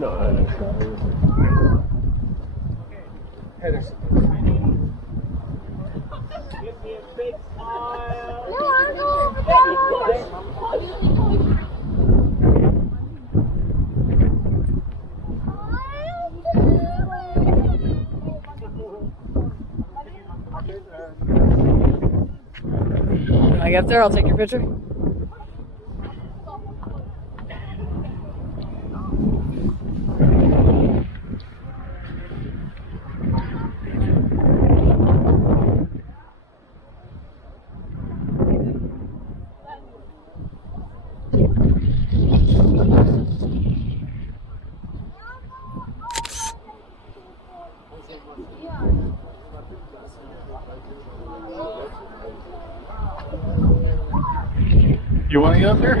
Give me a big smile. When I get there, I'll take your picture. You want to get up there?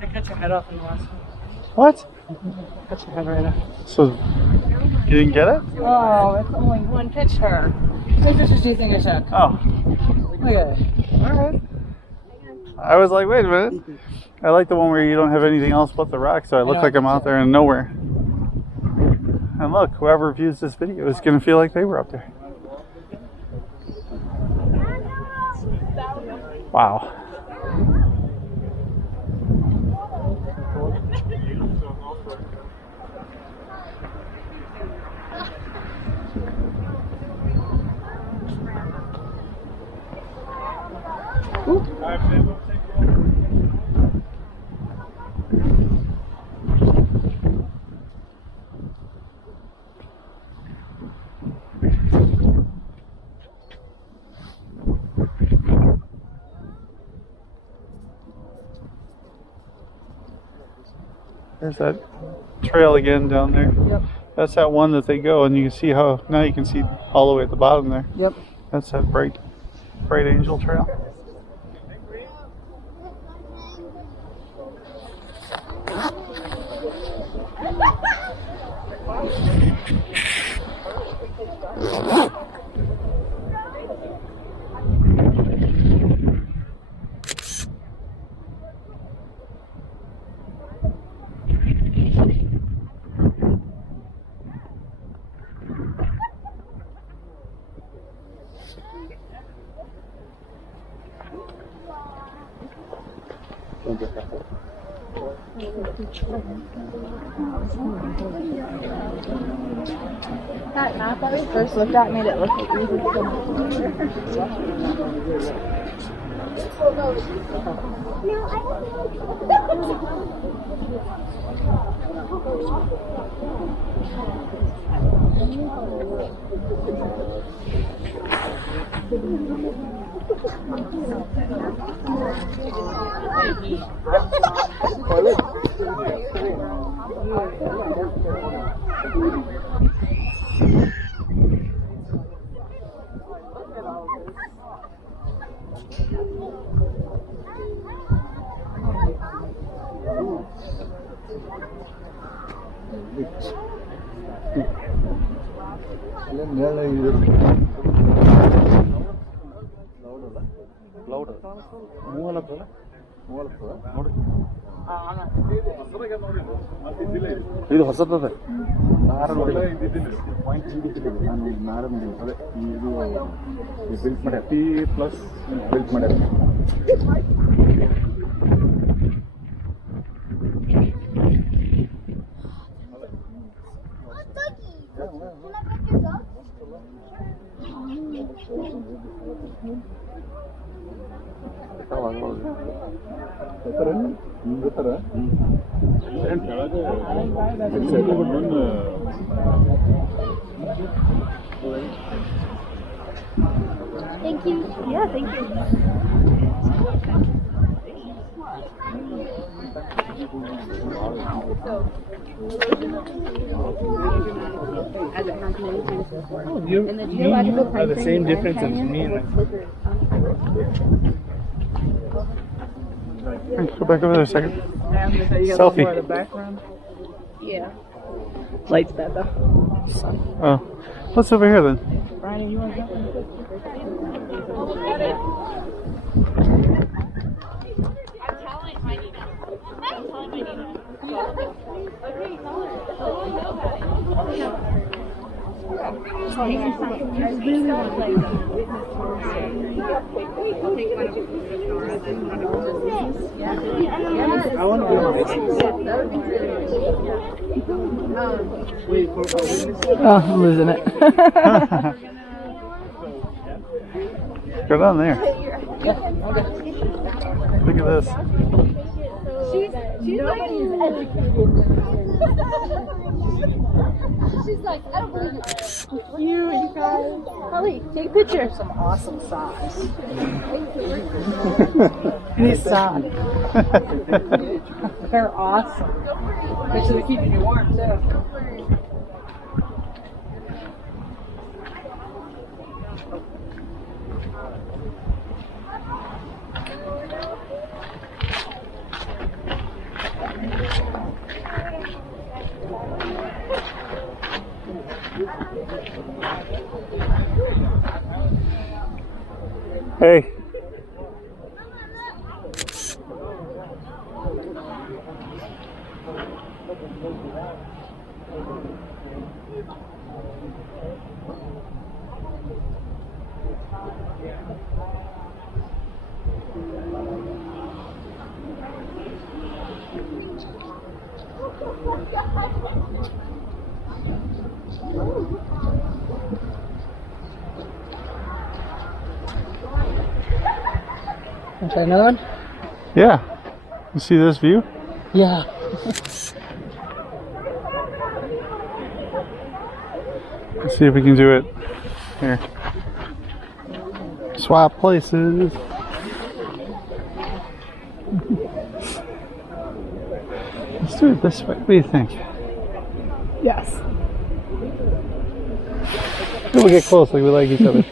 I cut your head off in the last one. What? I cut your head right off. So, you didn't get it? Oh, it's only one picture. How many pictures do you think I took? Oh, Look at it. alright. I was like, wait a minute. I like the one where you don't have anything else but the rock, so I look like I'm out there in nowhere. And look, whoever views this video is going to feel like they were up there. Wow. There's that trail again down there. Yep. That's that one that they go, and you can see how, now you can see all the way at the bottom there. Yep. That's that bright angel trail. That map that we first looked at made it look like we could ಇದು ಹೊಸದದ built ಮಾಡ್ಯಾರ plus built ಮಾಡ್ಯಾರ Thank you. Yeah, thank you. You are the same difference as me. Go back over there a second. Selfie. Selfie. Yeah. Light's bad though. Oh, what's over here then? Brian, you want to jump in? I want to Oh, I'm losing it. Go down there. Look at this. She's like, she's like, I don't believe it. You guys. Holly, take a picture. Some awesome socks. These socks. They're awesome. Make sure they're keeping you warm too. Hey. Want to try another one? Yeah. You see this view? Yeah. Let's see if we can do it. Here. Swap places. Let's do it this way. What do you think? Yes. We'll get close like we like each other.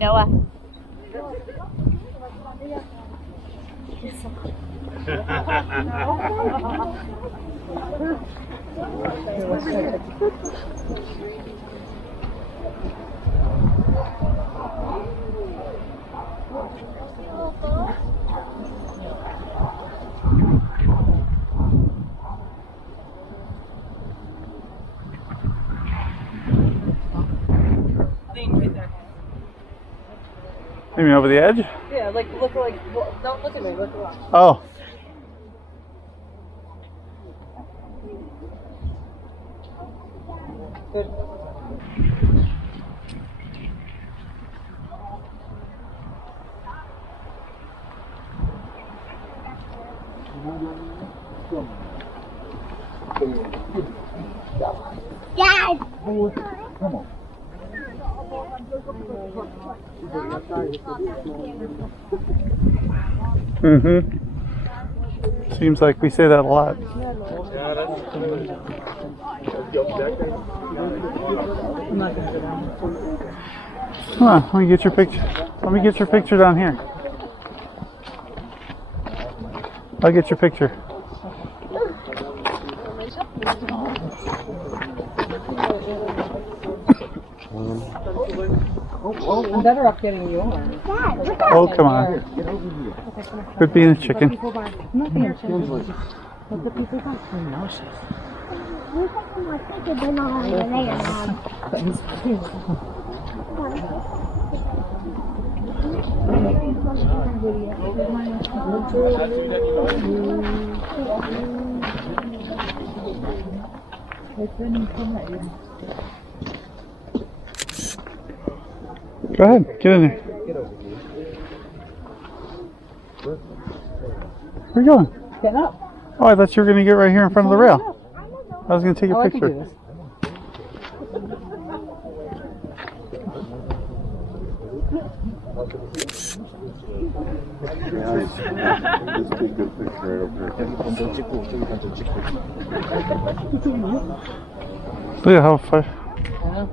Noah. You mean over the edge? Yeah, like look like. Don't look at me. Look around. Oh. Good. Dad! Mm-hmm. Seems like we say that a lot. I'm not gonna go down. Come on, let me get your picture. Let me get your picture down here. I'll get your picture. I'm better off getting you on. Oh, come on. Quit being a chicken. Go ahead, get in there. Where are you going? Get up. Oh, I thought you were going to get right here in front of the rail. I was going to take a Oh, I could do picture. this. Look at how far. Yeah.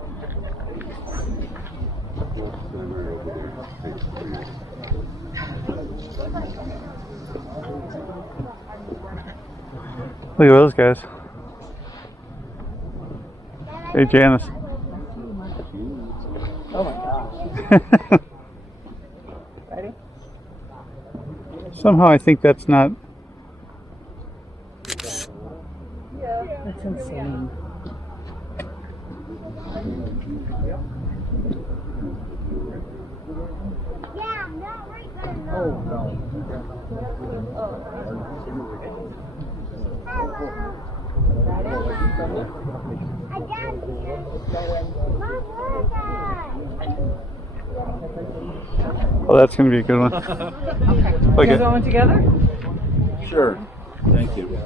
Look at those guys. Hey, Janice. Oh my gosh. Ready? Somehow I think that's not. That's insane. Oh no. Oh, that's going to be a good one. Look You guys at. all went together? Sure. Thank you.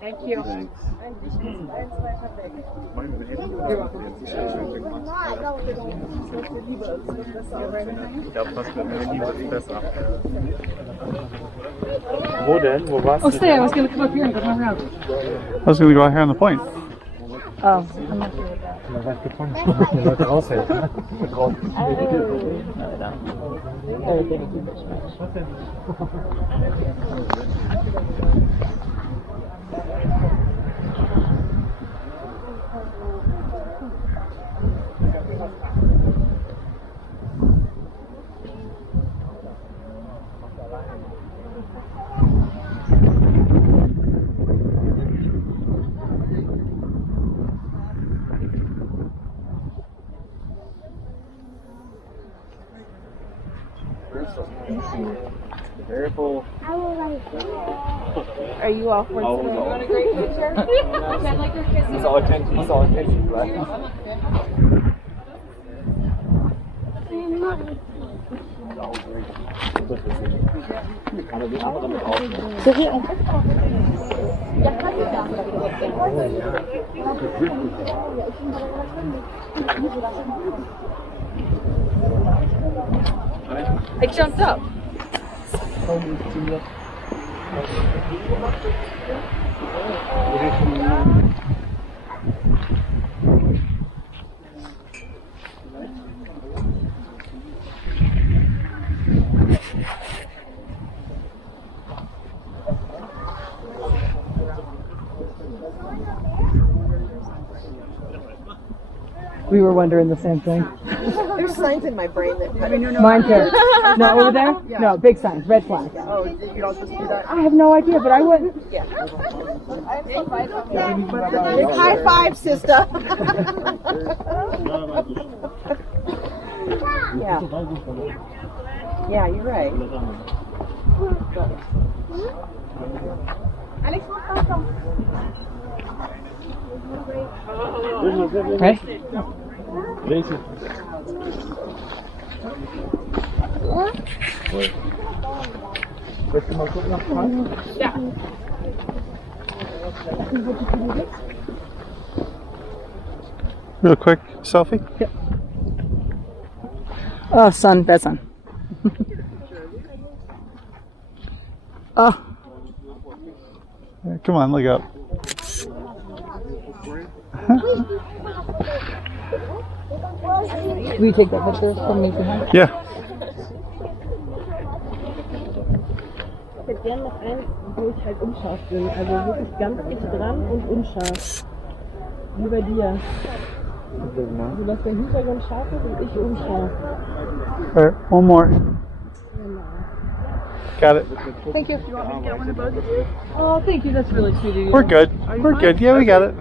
Thank you. Thanks. Wo denn? Wo warst Oh, stay. I was going to come up here and go around. I was going to go out here on the point. Oh. Careful. Are you all for today? You want a great picture? I'd like your kisses. He's all attention. He's all attention, right? I jumped up. We were wondering the same thing. There's signs in my brain that Mine too. No, over there? No, big signs, red flag. oh, you don't just do that. I have no idea, but I wouldn't. High five, sister. Yeah. Yeah, you're right. Right? Real quick selfie. Oh, sun, bad sun. Oh, Yeah, come on, look up. will you take that picture from me behind? Yeah. Ich hätte gerne noch eins, wo ich halt unscharf bin. Also wirklich ganz dicht dran und unscharf. Wie bei dir. Also dass der Hintergrund scharf ist und ich unscharf. All right, one more. Got it. Thank you. You want me to get one of both of you? Oh, thank you. That's really sweet of you. We're good. We're good. Yeah, we got it.